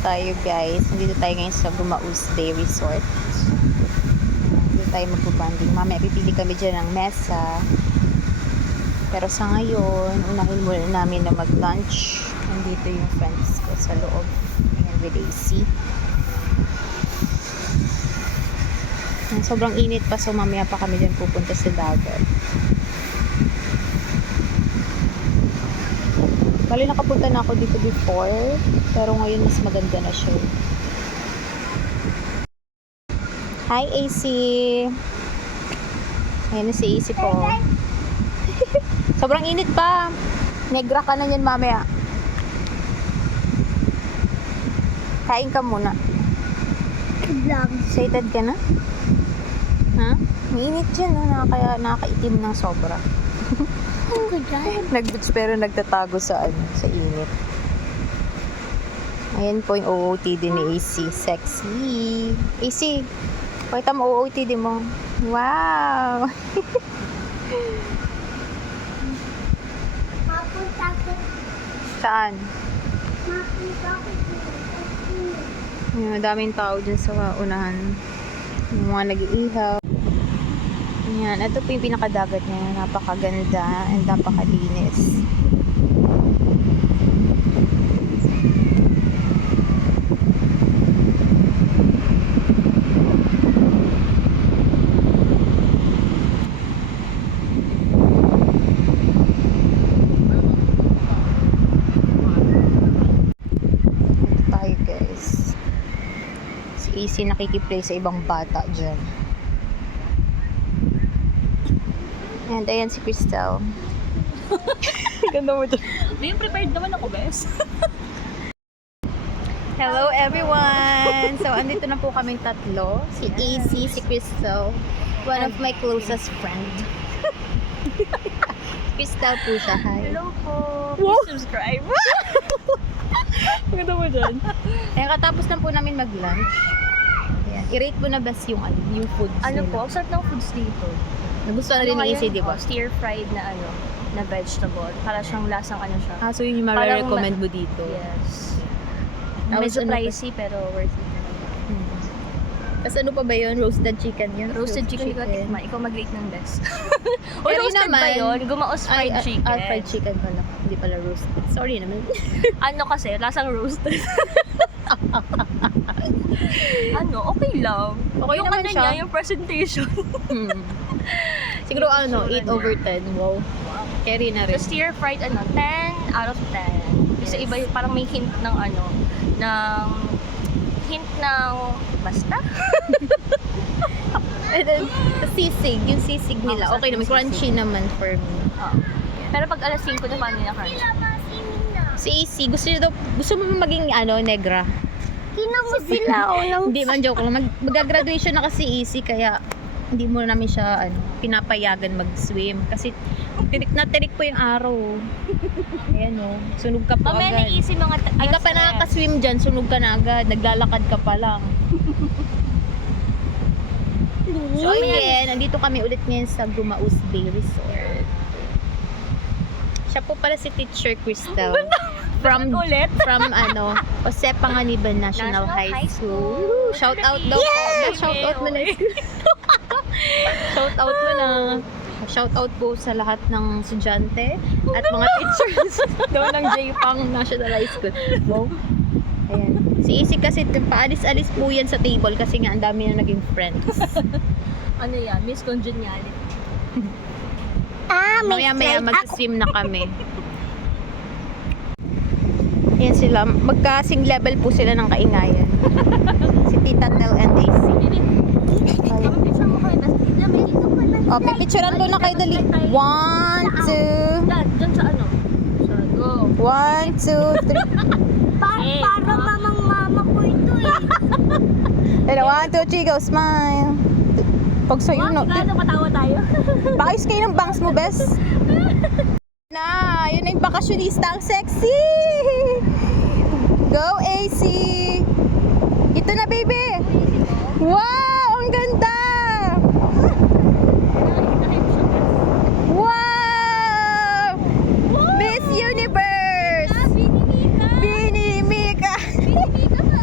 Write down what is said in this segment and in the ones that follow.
tayo guys. Nandito tayo ngayon sa Gumaus Bay Resort. Dito tayo magbubanding. Mamaya pipili kami dyan ng mesa. Pero sa ngayon, unahin muna namin na mag-lunch. Nandito yung friends ko sa loob. Ayan, with AC. Sobrang init pa, so mamaya pa kami dyan pupunta sa dagat. Bali nakapunta na ako dito before, pero ngayon mas maganda na siya. Hi AC! Ayan na si AC po. Sobrang init pa. Negra ka na yan mamaya. Kain ka muna. Excited ka na? Ha? Mainit dyan, no? Nakakaitim ng sobra. Nag-boots pero nagtatago sa init. Ayan po yung OOTD ni AC. Sexy. AC, pakita mo OOTD mo. Wow! Saan? Yung daming tao dyan sa unahan. Yung mga nag-iihaw. Ayan, ito po yung pinakadagat niya. Napakaganda and napakalinis. Ito tayo guys. Si AC nakikiplay sa ibang bata dyan. And ayan si Crystal. Ganda mo dyan. May prepared naman ako, bes. Hello everyone! So, andito na po kaming tatlo. Si AC, si Crystal. One of my closest friend. Crystal po siya. Hi. Hello po. Please subscribe. Ganda mo dyan. Ayan, katapos lang po namin mag-lunch. Ayan. I-rate mo na best yung foods Ano nila. po, ang sarap ng foods dito. Nagustuhan na rin ni AC, di ba? Stir fried na na vegetable. Para siyang lasang siya. Ah, so yun yung Parang ma-recommend mo dito. Yes. Tapos Medyo ano pa? pricey pero worth it talaga. Tapos ano pa ba yun? Roasted chicken yun? Roasted chicken ko tikman. Ikaw mag-rate ng best. O Pero roasted ba naman- yun? Gumaos fried chicken. Fried chicken pala. Hindi pala roasted. Sorry naman. Ano kasi, lasang roasted. Okay lang. Okay yung naman siya. Niya, yung presentation. Siguro 8/10. Wow. Carry na rin. The stir fried 10 out of 10. Kasi Yes. iba parang may hint ng basta. And then, the sisig. Yung sisig nila. Okay naman. Crunchy naman for me. Pero pag alas 5 na paano niya crunchy? Si AC, gusto mo maging negra? Kinamo sila Hindi man, joke lang. Mag-graduation na kasi AC, kaya hindi mo namin siya pinapayagan mag-swim. Kasi tirik po yung araw. Ayan sunog ka pa Mamaya agad. naisip mga Hindi ka pa nakaka-swim dyan, sunog ka na agad. Naglalakad ka pa lang. So again, nandito kami ulit ngayon sa Gumaus Bay Resort. Siya po pala si Teacher Crystal. From Jose Panganiban National High School. Shout out daw po. Shout out mo na. Shout out mo na. Shout out po sa lahat ng estudyante at mga teachers daw ng J-Pang National High School. Wow. Ayan. Si Isi kasi paalis-alis po yan sa table kasi nga ang dami na naging friends. Ano yan? Miss Congeniality. Maya mag-swim na kami. Ayan sila. Magkasing level po sila ng kaingayan. Si Tita Tel and AC. Picture mo kayo. Pipicturean ko na kayo dali. 1, 2. Diyan sa Sa go. 1, 2, 3. Para Mama ko ito Pero 1, 2, 3, go. Smile. Pag sa'yo, Gano'n matawa tayo? Pakis kayo ng bangs mo, bes. Yun na yung bakasyonista ang sexy. Go, AC. Ito na, baby. Wow, ang ganda. Wow! Miss Universe. Binimika! Binimika. Binimika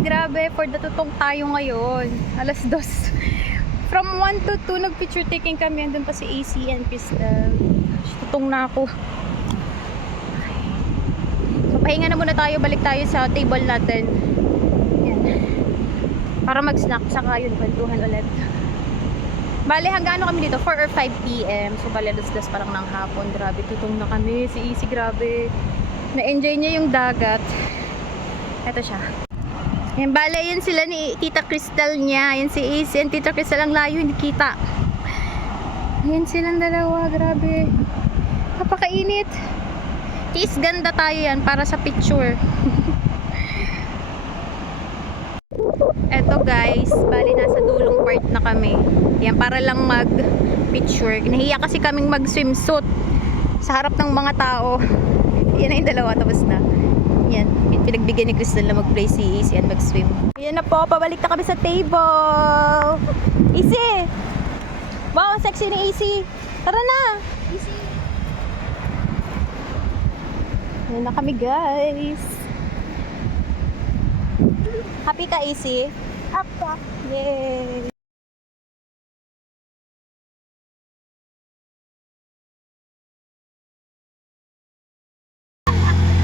grabe, for the tutong tayo ngayon. Alas 2. From 1 to 2, nag-picture taking kami. Andun pa si AC and Crystal. Tutong na ako. So, pahinga na muna tayo. Balik tayo sa table natin. Yan. Para mag-snack. Saka yun, kwentuhan ulit. Bale, hanggang ano kami dito? 4 or 5 p.m. So, bale, alas 2 pa lang ng hapon. Grabe, tutong na kami. Si AC, grabe. Na-enjoy niya yung dagat. Ito siya. Yan, bale, yun sila ni Tita Crystal niya. Yan si AC and Tita Crystal. Ang layo, hindi kita. Yan silang dalawa. Grabe. Napakainit. Tis, ganda tayo yan para sa picture. Eto guys, bali nasa dulong part na kami. Yan, para lang mag-picture. Nahiya kasi kaming mag-swimsuit sa harap ng mga tao. Yan na yung dalawa, tapos na. Yan, pinagbigyan ni Crystal na mag-play si Easy and mag-swim. Yan na po, pabalik na kami sa table. Easy! Wow, ang sexy ni Easy. Tara na! Easy! Yan na kami guys. Happy ka, Easy? Apa. Yay!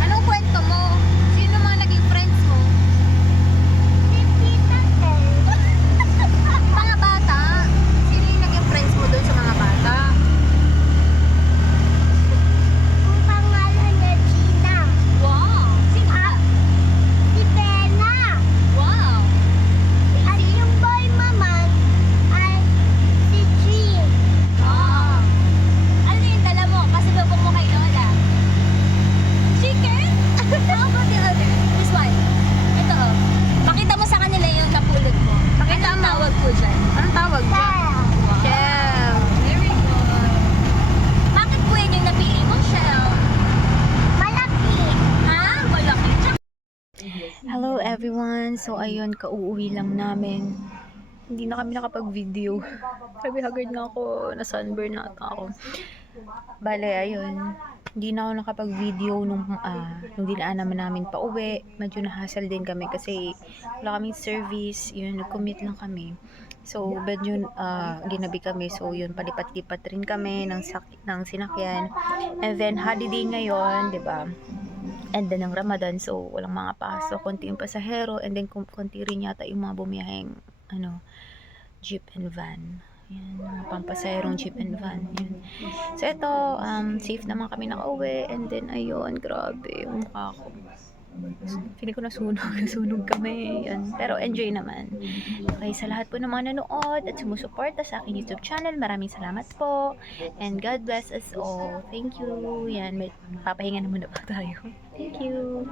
Anong kwento mo? Sino mga naging friends mo? Mga bata? Sino yung naging friends mo doon sa mga bata? Ang pangalan niya Gina. Wow! Sino? Si Bella. Wow! At yung boy naman ay si Jean. Wow! Ano yung dala mo? Pasalubong mo kay Lola? Chicken? How about the other? This one. Ito oh. Pakita mo sa kanila yung napulot mo. Pakita mo. Anong tawag po dyan? Anong tawag dyan? Shell. Very good. Bakit po yan yung napili mo, Shell? Malaki. Ha? Malaki. Hello everyone. So ayun, kauuwi lang namin. Hindi na kami nakapag-video. Sabi, haggard na ako. Na-sunburn na ako. Bale, ayun. Hindi na ako nakapag-video nung dinaan naman namin pa uwi. Medyo na-hassle din kami kasi wala kaming service. Yun, nag-commute lang kami. So, medyo ginabi kami. So, yun, palipat-lipat rin kami ng sinakyan. And then, holiday ngayon, di ba? And then, ng Ramadan. So, walang mga pasok. Konti yung pasahero. And then, konti rin yata yung mga bumiyaheng jeep and van. Yan, mga pampasayrong jeep and van. Yan. So, ito, safe naman kami nakauwi. And then, ayun, grabe, yung mukha ko. Feeling ko nasunog kami. Yan. Pero, enjoy naman. Okay, sa lahat po ng mga nanood at sumusuporta sa aking YouTube channel, maraming salamat po. And God bless us all. Thank you. Yan, may papahinga na muna po tayo. Thank you.